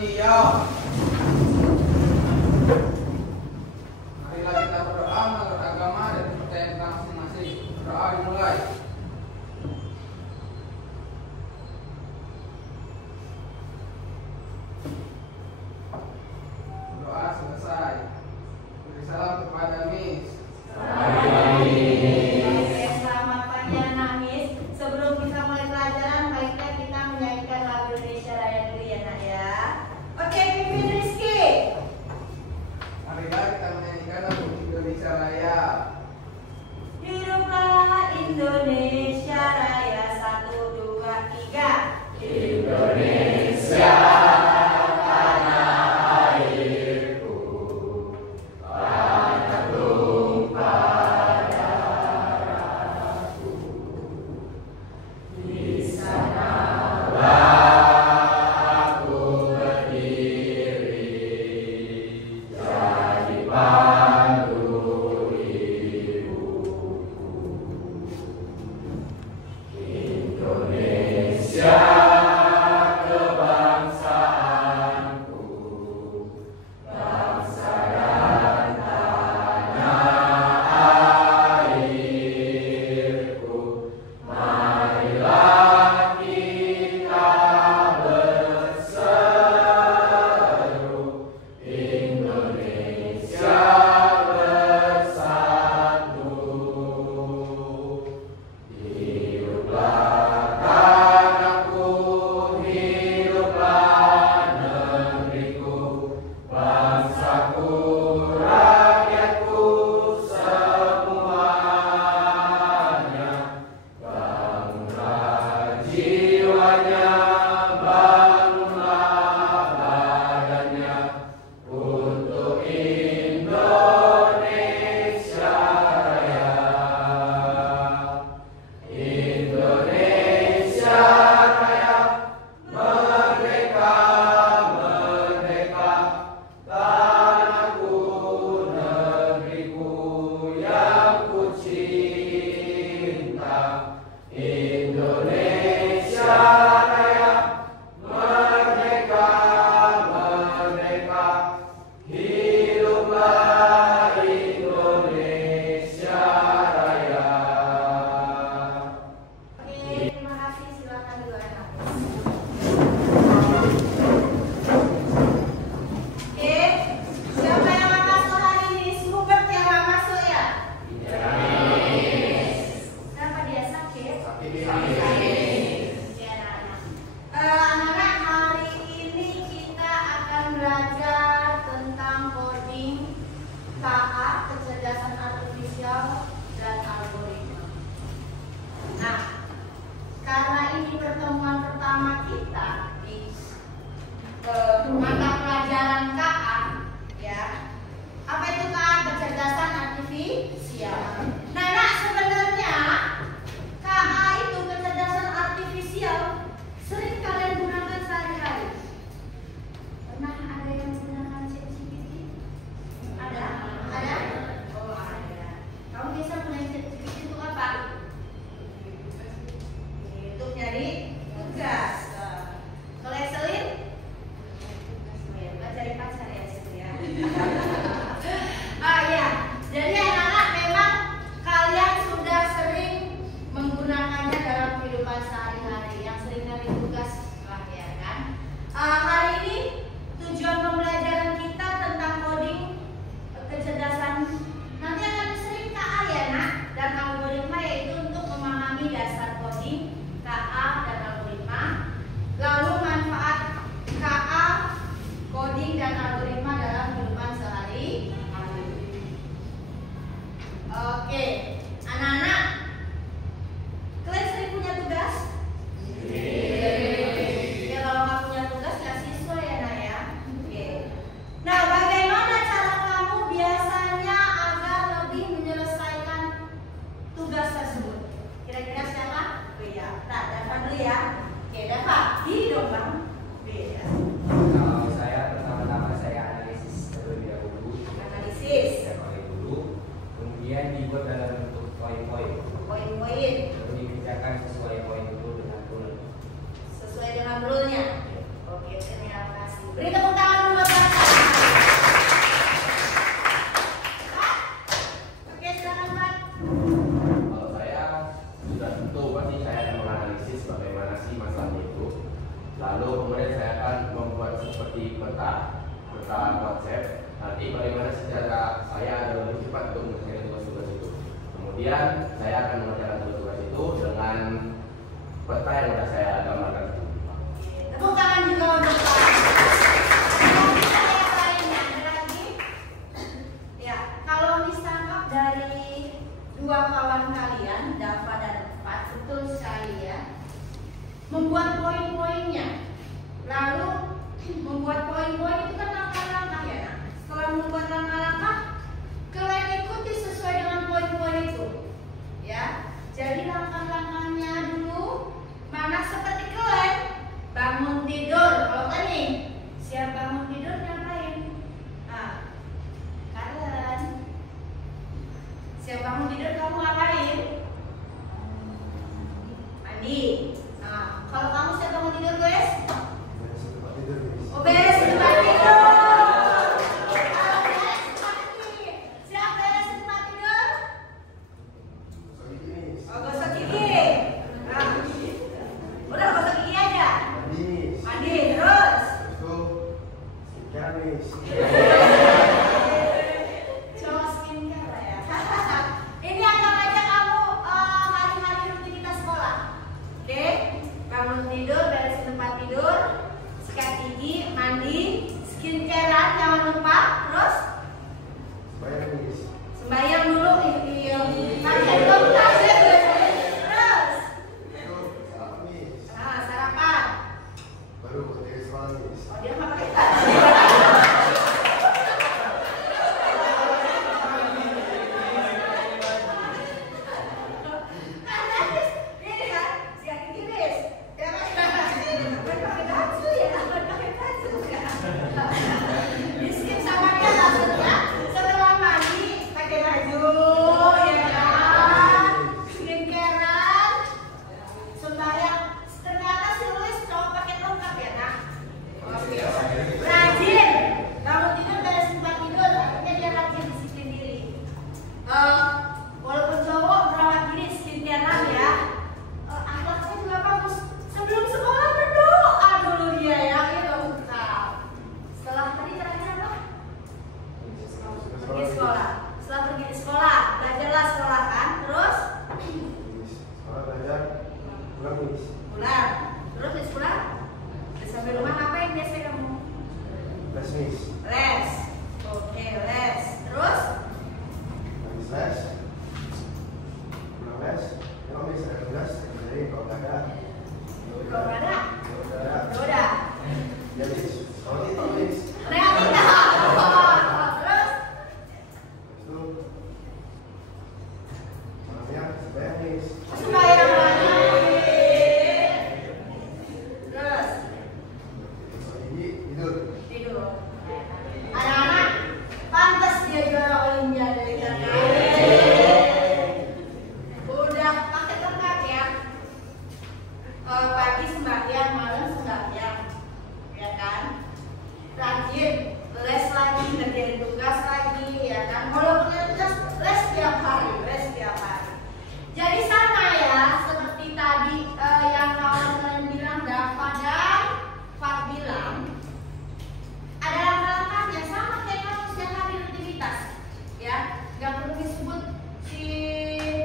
manusia. Marilah kita berdoa menurut agama dan kepercayaan kita masing-masing. Doa dimulai. Doa selesai. Beri salam kepada Miss. Selamat pagi anak Miss. Sebelum kita mulai pelajaran, baiknya kita menyanyikan lagu Indonesia Raya dulu ya nak ya. Oke, Miss. Beri tepuk tangan dulu buat Pak. Oke, silakan Pak. Kalau saya sudah tentu pasti saya akan menganalisis bagaimana sih masalahnya itu. Lalu kemudian saya akan membuat seperti peta konsep. Nanti bagaimana sih cara saya ada lebih cepat untuk menyelesaikan tugas-tugas itu. Kemudian saya akan mengerjakan tugas-tugas itu dengan peta yang sudah saya gambarkan. Tepuk tangan juga untuk Pak. Ada lainnya, ada lagi? Ya, kalau ditangkap dari dua kawan kalian, Dava dan Pat, betul sekali ya. Membuat poin-poinnya, lalu membuat poin-poin itu kan langkah-langkah ya. Nah, setelah membuat langkah-langkah, kalian ikuti sesuai dengan poin-poin itu, ya. Jadi langkah-langkahnya dulu, mana seperti kalian bangun tidur. Kalau kan nih, siap bangun tidur ngapain? Nah, kalian siap bangun tidur kamu ngapain? Mandi. Nah, kalau kamu siap bangun tidur guys? Oh, beres tempat tidur. Kalau beres tempat tidur, siap beres tempat tidur? Oh, gosok gigi. Nah, udah gosok gigi aja. Mandi terus. Cowok skincare lah ya. Ini anggap aja kamu hari-hari rutinitas sekolah. Oke, bangun tidur, beresin tempat tidur, sikat gigi, mandi, skincarean jangan lupa, terus sembahyang dulu. Iya, kalian belum kasih terus. Nah, sarapan. Oh, dia nggak pakai tas. Ini kan, sikat gigi bis. Ya kan? Pakai baju ya, pakai baju ya. Di skip sama dia maksudnya setelah mandi pakai baju, ya kan? Skincarean, sembahyang. Ternyata si Luis cowok pakai lengkap ya, nak. Oke. Rajin. Bangun tidur beres tempat tidur, artinya dia rajin disiplin diri. Walaupun cowok merawat diri skincarean ya, akhlaknya juga bagus. Sebelum sekolah berdoa dulu dia ya, itu lengkap. Setelah tadi terakhir apa? Pergi sekolah. Setelah pergi ke sekolah, belajarlah sekolah kan, terus pulang. Terus di sekolah, sampai rumah ngapain biasanya kamu? Les. Oke, les. Terus? Kalau nggak ada? Udah. Realita. Terus? Sembahyang lagi. Terus? Tidur. Anak-anak, pantas dia juara Olimpiade kan? Udah pakai lengkap ya. Pagi sembahyang, malam sembahyang, ya kan? Rajin, les lagi, ngerjain tugas lagi, ya kan? Kalau punya tugas, les setiap hari. Jadi sama ya, seperti tadi yang kawan-kawan bilang, Dava dan Fat bilang, ada langkah-langkahnya sama kayak kamu setiap hari rutinitas, ya. Gak perlu disebut si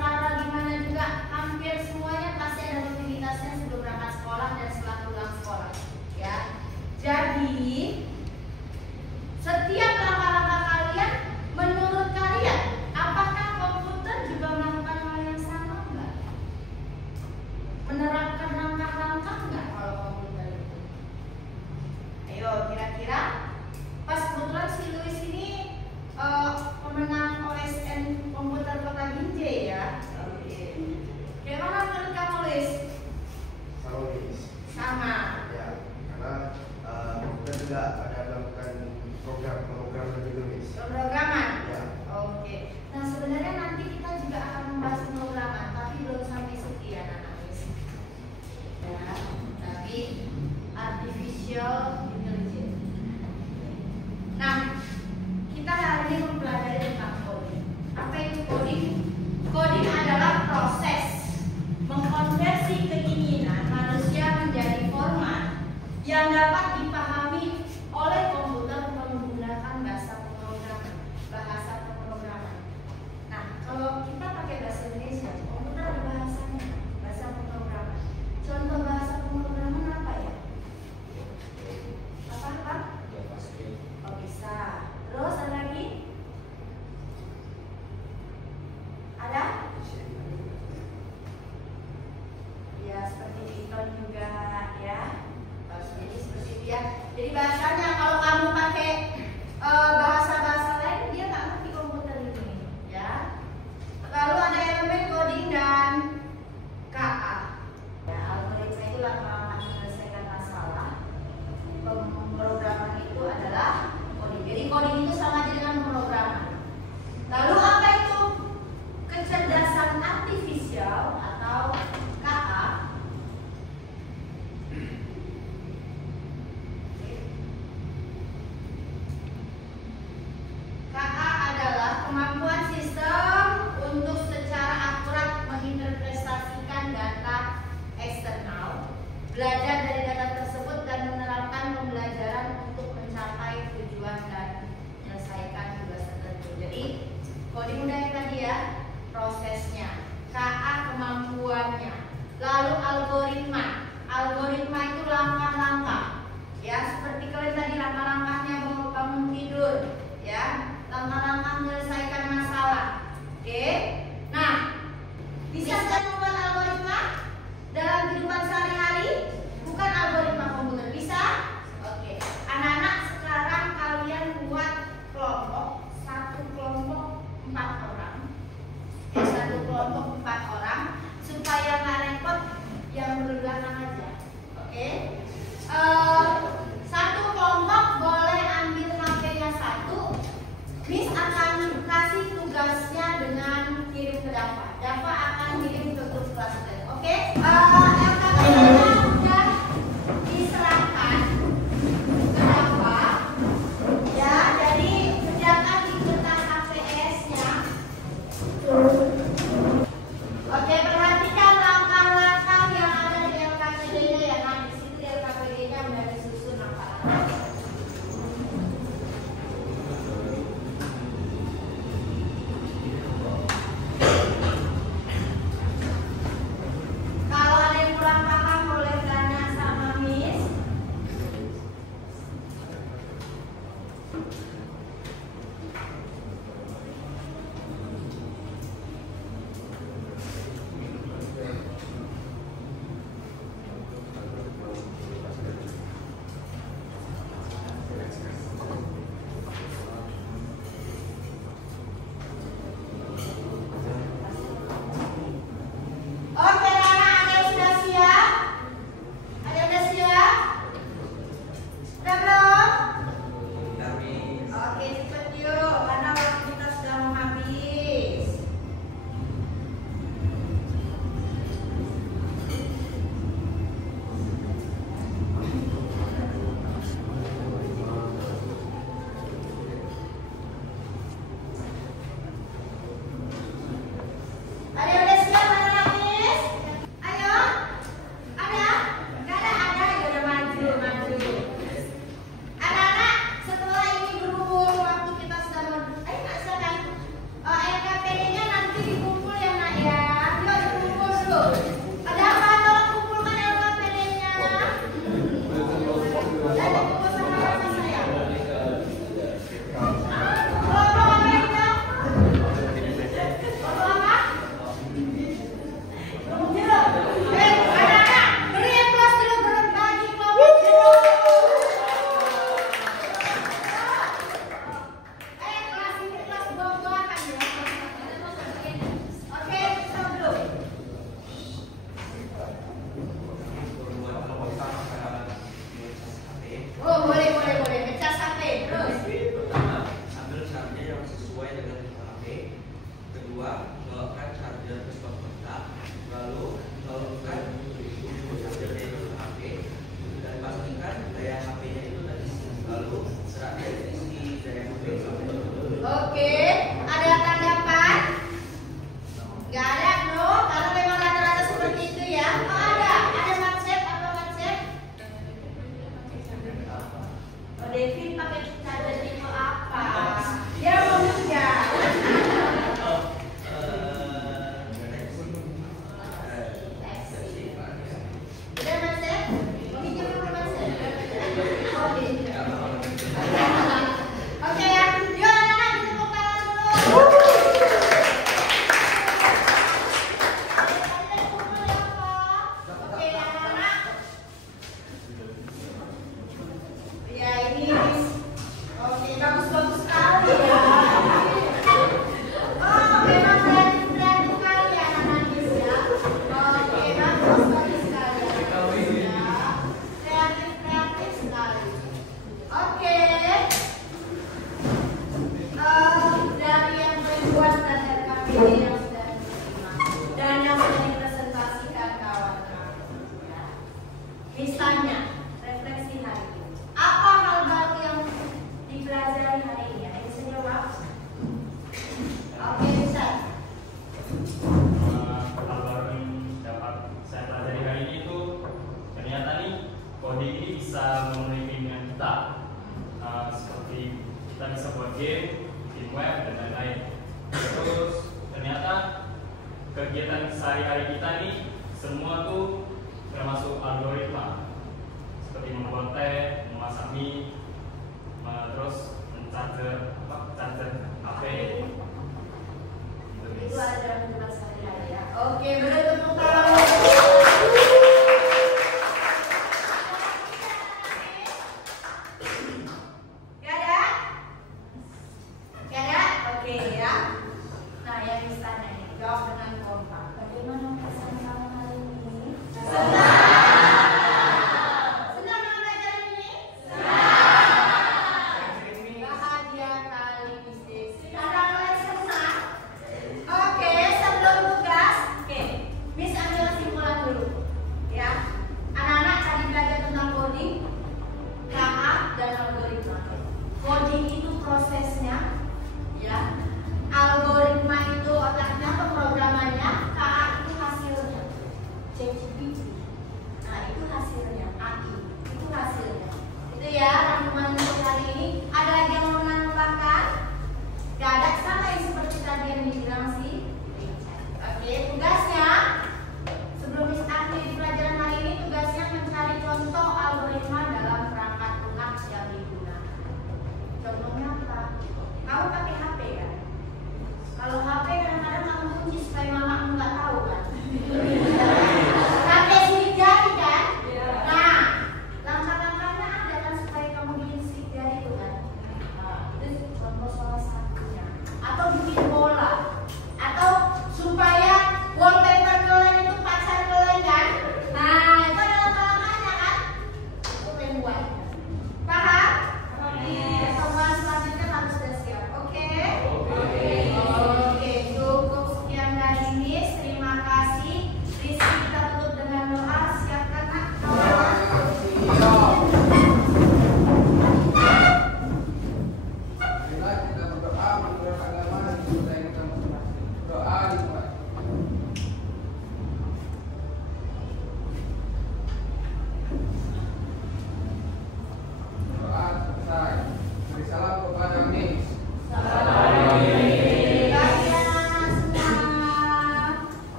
Rara gimana juga, hampir semuanya pasti ada rutinitasnya sebelum berangkat sekolah dan setelah pulang sekolah, ya. Jadi setiap langkah-langkah kalian, menurut kalian, apakah komputer juga melakukan hal yang sama enggak? Menerapkan langkah-langkah enggak kalau komputer itu? Ayo, kira-kira pas kebetulan si Luis ini pemenang OSN komputer Kota Binjai ya. Gimana menurut kamu, Luis? Sama. Ya, karena kita juga ada melakukan program Pemrograman. Ya. Oke. Nah, sebenarnya nanti kita juga akan membahas pemrograman, tapi belum sampai sekian anak Luis. Ya, tapi artificial intelligence. dipahami oleh komputer menggunakan bahasa pemrograman. Nah, kalau kita pakai bahasa Indonesia, komputer ada bahasanya, bahasa pemrograman. Contoh bahasa pemrograman apa ya? Apa? Oh, bisa. Terus ada lagi? Ada? Ya, seperti Python juga ya. Jadi seperti itu ya. Jadi bahasanya kalau kamu pakai bahasa-bahasa lain dia nggak ngerti komputer ini ya. Lalu ada elemen coding dan KA. Ya, algoritma itu langkah-langkah menyelesaikan masalah. Pemrograman itu adalah coding. Jadi coding itu sama aja dengan pemrograman. Lalu apa itu kecerdasan artifisial atau KA? KA adalah kemampuan sistem untuk secara akurat menginterpretasikan data eksternal, belajar dari data tersebut dan menerapkan pembelajaran untuk mencapai tujuan dan menyelesaikan tugas tertentu. Jadi coding udah yang tadi ya, prosesnya. KA kemampuannya. Lalu algoritma. Algoritma itu langkah-langkah. Ya, seperti kalian tadi langkah-langkahnya bangun tidur, ya. Langkah-langkah menyelesaikan masalah. Oke. Nah, bisa kan membuat algoritma dalam kehidupan sehari-hari? Bukan algoritma komputer, bisa? Oke. Anak-anak sekarang kalian buat kelompok, satu kelompok 4 orang. Satu kelompok 4 orang supaya nggak repot yang berbelakang aja. Oke. Satu kelompok boleh ambil HP-nya satu. Miss akan kasih tugasnya dengan kirim ke Dava. Dava akan kirim ke grup kelas. Oke? LKPD-nya sudah diserahkan ke Dava. Ya, jadi kerjakan di kertas HPS-nya. Oke, perhatikan langkah-langkah yang ada di LKPD-nya ya. Nah, di situ LKPD-nya sudah disusun langkah-langkah. Kalau ada yang kurang paham boleh tanya sama Miss. Oke, Rana, ada yang sudah siap? Ada yang sudah siap? Sudah belum? nyata. Seperti kita bisa buat game, game web, dan lain-lain. Terus ternyata kegiatan sehari-hari kita nih semua tuh termasuk algoritma, seperti membuat tab,